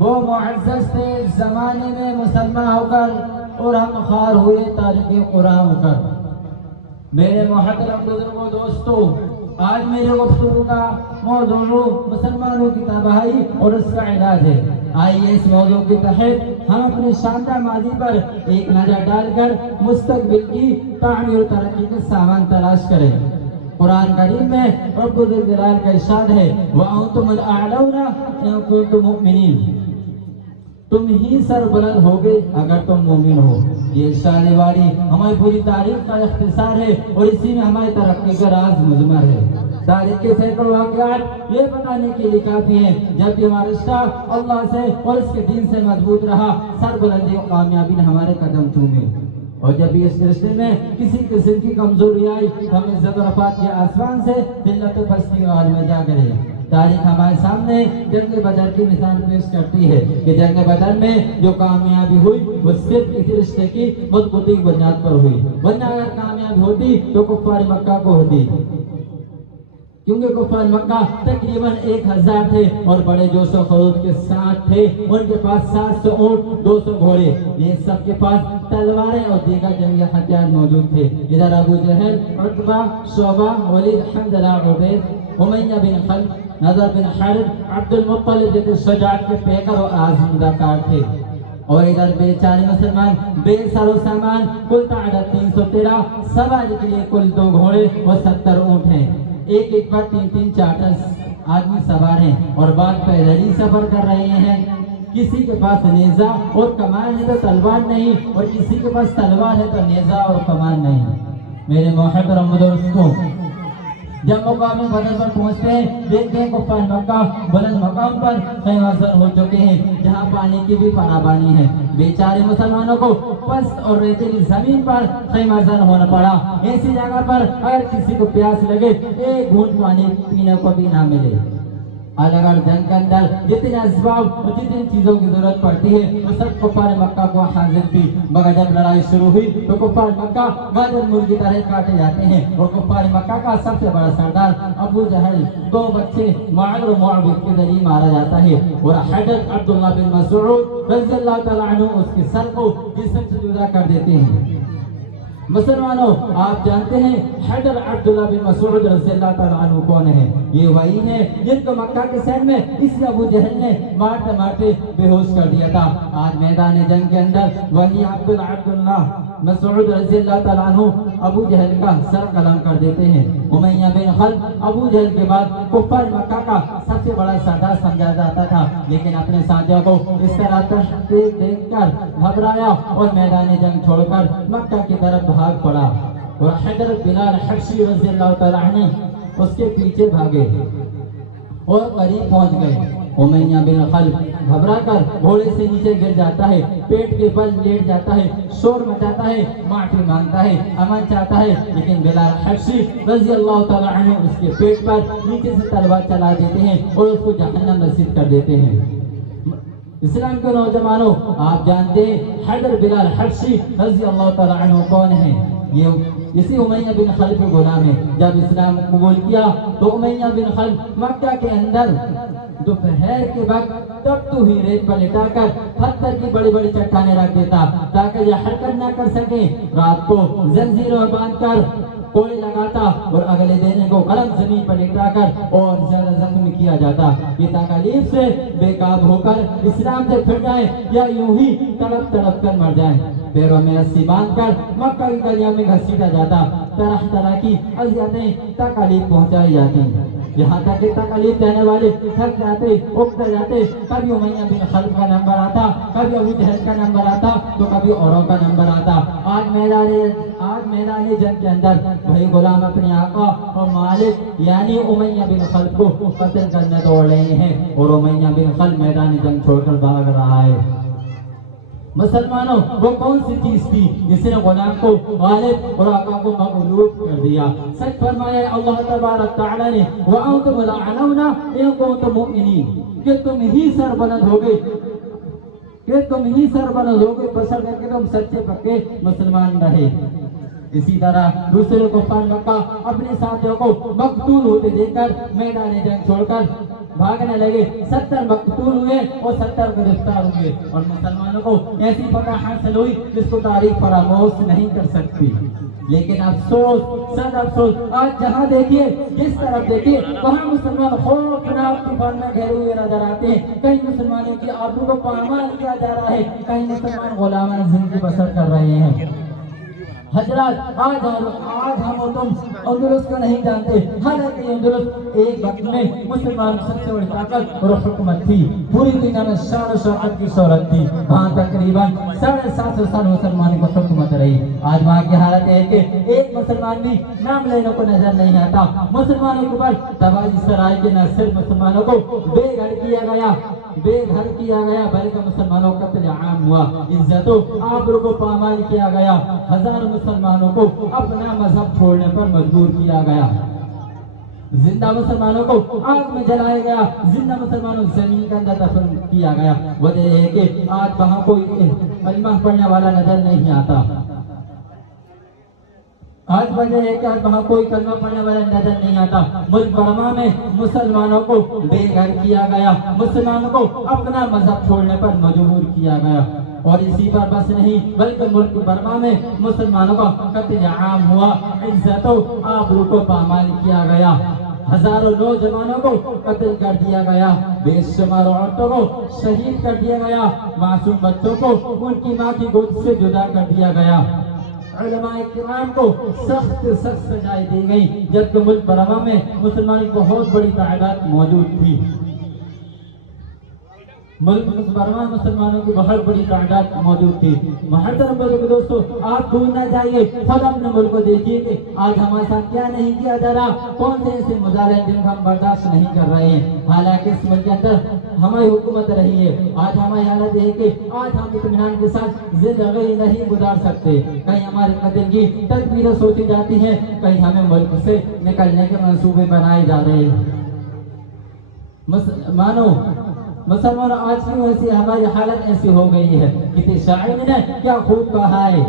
وہ معزز تھے زمانے میں مسلمان ہو کر اور ہم خوار ہوئے تارک قرآن ہو کر۔ میرے محترم بزرگوں دوستوں، آج میرے گفتگو کا موضوع مسلمانوں کی تباہی اور اس کا علاج ہے۔ آئیے اس موضوع کے تحت ہم اپنی شاندار ماضی پر ایک نظر ڈال کر مستقبل کی تعمیر و ترقی کے سامان تلاش کریں۔ قرآن کریم میں رب ذوالجلال کا ارشاد ہے وَأَنْتُمُ الْأَعْلَوْنَ إِن كُنتُم مُؤْمِنِينَ، تم ہی سر بلند ہوگے اگر تم مومن ہو۔ یہ ارشاد باری ہماری پوری تاریخ کا اختصار ہے اور اسی میں ہماری ترقی کا راز مضمر ہے۔ تاریخ کے سینکڑوں واقعات یہ بتانے کے لیے کافی ہیں جب کہ ہمارا رشتہ اللہ سے اور اس کے دین سے مضبوط رہا، سر بلندی اور کامیابی نے ہمارے قدم چومے، اور جب اس رشتے میں کسی قسم کی کمزوری آئی تو ہم عزت و رفعت کے آسمان سے ذلت و پستی اور میں جا گرے۔ تاریخ ہمارے سامنے جنگ بدر کی مثال پیش کرتی ہے کہ جنگ بدر میں جو کامیابی ہوئی وہ صرف اس رشتے کی مضبوطی کی بنیاد پر ہوئی، ورنہ اگر کامیابی ہوتی تو کفار مکہ کو ہوتی، کیونکہ کفار مکہ تقریباً 1000 تھے اور بڑے جوش و خروش کے ساتھ تھے۔ ان کے پاس 700 اونٹ، 200 گھوڑے، یہ سب کے پاس تلواریں اور دیگر جنگی ہتھیار موجود تھے۔ ادھر ابو جہل، عتبہ، شعبہ، ولید، حنظلہ، عبید، امیہ بن خلف، نضر بن حارث، عبد المطلب جیسے شجاعت کے پیکر اور آزمودہ کار تھے، اور ادھر بیچارے مسلمان بے سر و سامان، کل تعداد 313، سواری کے لیے کل 2 گھوڑے اور 70 اونٹ ہیں، ایک پر 3 4 آدمی سوار ہیں اور بعض پیدل ہی سفر کر رہے ہیں۔ کسی کے پاس نیزہ اور کمان ہے تو تلوار نہیں، اور کسی کے پاس تلوار ہے تو نیزہ اور کمان نہیں۔ میرے محترم دوستوں، جب مقام بدر پر پہنچتے ہیں دیکھتے ہیں کفار مکہ بلند مقام پر خیمہ زن ہو چکے ہیں جہاں پانی کی بھی پناہ بانی ہے۔ بیچارے مسلمانوں کو پست اور ریتیلی زمین پر خیمہ زن ہونا پڑا، ایسی جگہ پر اگر کسی کو پیاس لگے ایک گھونٹ پانی پینے کو بھی نہ ملے۔ اگر جنگ کے اندر جتنے اسباب اور جتنی چیزوں کی ضرورت پڑتی ہے وہ سب کفار مکہ کو حاضر تھی، مگر جب لڑائی شروع ہوئی تو کفار مکہ گاجر مرغی کی طرح کاٹے جاتے ہیں، اور کفار مکہ کا سب سے بڑا سردار ابو جہل 2 بچے معاذ و معاویہ کے ذریعے مارا جاتا ہے، اور حضرت عبداللہ بن مسعود رضی اللہ تعالیٰ عنہ اس کے سر کو جسم سے جدا کر دیتے ہیں۔ مسلمانوں، آپ جانتے ہیں حضرت عبداللہ بن مسعود رضی اللہ تعالیٰ عنہ کون ہے؟ یہ وہی ہے جن کو مکہ کے سین میں اس ابو جہل نے مارتے مارتے بے ہوش کر دیا تھا۔ آج میدان جنگ کے اندر وہی عبداللہ مسعود رضی اللہ تعالیٰ عنہ ابو جہل کا سر قلم کر دیتے ہیں۔ امیہ بن خلف ابو جہل کے بعد کفار مکہ کا سب سے بڑا سردار سمجھا جاتا تھا، لیکن اپنے ساتھیوں کو اس طرح دیکھ کر گھبرایا اور میدان جنگ چھوڑ کر مکہ کی طرف بھاگ پڑا، اور حضرت بلال حبشی رضی اللہ تعالیٰ عنہ اس کے پیچھے بھاگے اور قریب پہنچ گئے۔ امیہ بن خلف گھبرا کر گھوڑے سے نیچے گر جاتا ہے، پیٹ کے بل لیٹ جاتا ہے، شور مچاتا ہے، معافی مانگتا ہے، امن چاہتا ہے، لیکن بلال حبشی رضی اللہ تعالیٰ عنہ اس کے پیٹ پر نیچے سے تلوار چلا دیتے ہیں اور اس کو جہنم نصیب کر دیتے ہیں۔ اسلام کے نوجوانوں، آپ جانتے ہیں حضرت بلال حبشی رضی اللہ تعالیٰ عنہ کون ہیں؟ یہ اسی امیہ بن خلف کے غلام ہے۔ جب اسلام قبول کیا تو امیہ بن خلف مکہ کے اندر دوپہر کے وقت تپتی ہوئی ریت پر لٹا کر پتھر کی بڑی بڑی چٹانیں رکھ دیتا تاکہ یہ حرکت نہ کر سکے۔ رات کو زنجیروں میں باندھ کر کوڑے لگاتا اور اگلے دن کو گرم زمین پر لٹا کر اور زیادہ زخمی کیا جاتا، یہ تکالیف سے بے قاب ہو کر اسلام سے پھر جائیں یا یوں ہی تڑپ تڑپ کر مر جائیں۔ پیروں میں رسی باندھ کر مکہ کی گلیوں میں گھسیٹا جاتا، طرح طرح کی اذیتیں تکالیف پہنچائی جاتی، یہاں تک کہ تکالیف دینے والے تھک جاتے، اکتا جاتے۔ کبھی امیہ بن خلف کا نمبر آتا، کبھی ابو جہل کا نمبر آتا تو کبھی اوروں کا نمبر آتا۔ آج میدان جنگ کے اندر وہی غلام اپنے آقا اور مالک یعنی امیہ بن خلف کو قتل کرنے دوڑ رہے ہیں، اور امیہ بن خلف میدان جنگ چھوڑ کر بھاگ رہا ہے۔ مسلمانوں، وہ کون سی چیز تھی جس نے غلام کو غالب اور آقا کو مغلوب کر دیا؟ سچ فرمایا اللہ تبارک تعالی نے وَأَنْتُمُ الْأَعْلَوْنَ إِن كُنتُم مُؤْمِنِينَ، کہ تم ہی سر بلند ہوگے بشر کر کے تم سچے پکے مسلمان رہے۔ اسی طرح دوسرے کفار مکہ اپنے ساتھیوں کو مقتول ہوتے دیکھ کر میدان جنگ چھوڑ کر بھاگنے لگے، 70 مقتول ہوئے اور 70 گرفتار ہوئے، اور مسلمانوں کو ایسی فتح حاصل ہوئی جس کو تاریخ فراموش نہیں کر سکتی۔ لیکن افسوس، صد افسوس، آج جہاں دیکھیے، جس طرف دیکھیے، وہاں مسلمان خوفناک طوفان میں گھیرے ہوئے نظر آتے ہیں۔ کہیں مسلمانوں کی آبرو کو پامال کیا جا رہا ہے، کہیں مسلمان غلامانہ زندگی بسر کر رہے ہیں۔ حضرات، آج ہم اور تم اندلس کو نہیں جانتے، حالانکہ اندلس ایک وقت میں مسلمان سب سے بڑی طاقت اور حکومت تھی، پوری دنیا میں شان و شوکت کی شہرت تھی، وہاں تقریباً 750 سال مسلمانوں کو حکومت رہی۔ آج وہاں کی حالت ہے کہ ایک مسلمان بھی نام لینے کو نظر نہیں آتا۔ مسلمانوں کے اوپر تباہی سرائی کے نہ صرف مسلمانوں کو بے گھر کیا گیا بلکہ مسلمانوں کا قتل عام ہوا، عزت و آبرو کو پامال کیا گیا، ہزاروں مسلمانوں کو اپنا مذہب چھوڑنے پر مجبور کیا گیا، زندہ مسلمانوں کو آگ میں جلایا گیا، زندہ مسلمانوں کو زمین کے اندر دفن کیا گیا۔ وجہ یہ ہے کہ آج وہاں کوئی کلمہ پڑھنے والا نظر نہیں آتا۔ آج وجہ ہے کہ آج وہاں کوئی کلمہ پڑھنے والا نظر نہیں آتا۔ ملک برما میں مسلمانوں کو بے گھر کیا گیا، مسلمانوں کو اپنا مذہب چھوڑنے پر مجبور کیا گیا، اور اسی پر بس نہیں بلکہ ملک برما میں مسلمانوں کا قتل عام ہوا، عزت و آبرو کو پامال کیا گیا، ہزاروں نوجوانوں کو قتل کر دیا گیا، بے شمار عورتوں کو شہید کر دیا گیا، معصوم بچوں کو ان کی ماں کی گود سے جدا کر دیا گیا، علماء کرام کو سخت سزائیں دی گئی، جبکہ ملک برما میں مسلمانوں کی بہت بڑی تعداد موجود تھی۔ ملک برما مسلمانوں کی بہت بڑی تعداد موجود تھی۔ محترم بزرگ دوستو، آپ دور نہ جائیے، خود اپنے ملک کو دیکھیے کہ آج ہمارے ساتھ کیا نہیں کیا جا رہا، کون سے ایسے مظالم جن کو ہم برداشت نہیں کر رہے ہیں، حالانکہ اس ملک کے اندر ہماری حکومت رہی ہے۔ آج ہماری حالت یہ ہے کہ آج ہم اطمینان کے ساتھ زندگی نہیں گزار سکتے، کہیں ہمارے قتل کی تدبیریں سوچی جاتی ہیں، کہیں ہمیں ملک سے نکلنے کے منصوبے بنائے جا رہے ہیں۔ مسلمان آج کیوں ایسی ہماری حالت ایسی ہو گئی ہے؟ کسی شاعر نے کیا خوب کہا ہے،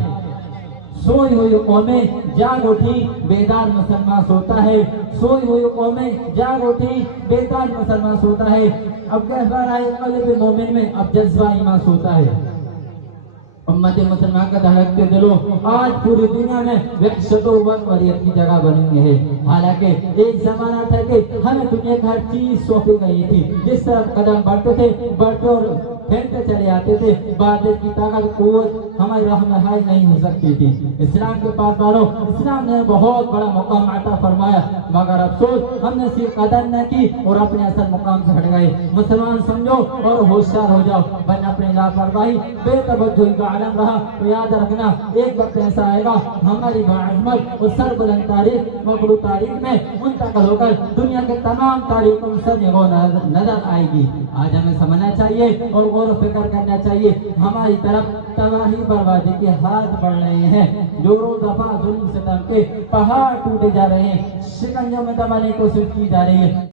سوئی ہوئی قومیں جاگ اٹھی، بیدار مسلمان سوتا ہے، سوئی ہوئی قومیں جاگ اٹھی، بیدار مسلمان سوتا ہے، اب گہوار آئے قلب مومن میں، اب جذبہ ایمان سوتا ہے۔ امت مسلمان کا دھڑکتے دلوں آج پوری دنیا میں وحشت و ورعیت کی جگہ بنی ہے، حالانکہ ایک زمانہ تھا کہ ہمیں دنیا کی ہر چیز سونپی گئی تھی، جس طرف قدم بڑھتے تھے بڑھتے اور پھیلتے چلے آتے تھے، بادل کی طاقت قوت ہماری راہ میں حائل نہیں ہو سکتی تھی۔ اسلام کے پاسداروں، اسلام نے بہت بڑا مقام عطا فرمایا، مگر افسوس ہم نے صرف قدر نہ کی اور اپنے اصل مقام سے ہٹ گئے۔ مسلمان سمجھو اور ہوشیار ہو جاؤ، ورنہ اپنی لاپرواہی بے توجہی کا عالم رہا تو یاد رکھنا ایک وقت ایسا آئے گا ہماری باعظمت اور سربلند تاریخ مخلوق تاریخ میں منتقل ہو کر دنیا کے تمام تاریخوں سے نظر آئے گی۔ آج ہمیں سمجھنا چاہیے اور غور و فکر کرنا چاہیے، ہماری طرف تباہی بربادی کے ہاتھ بڑھ رہے ہیں، جو روز دفعہ ظلم ستم کے پہاڑ ٹوٹے جا رہے ہیں، شکنجوں میں دبانے کی کوشش کی جا رہی ہے۔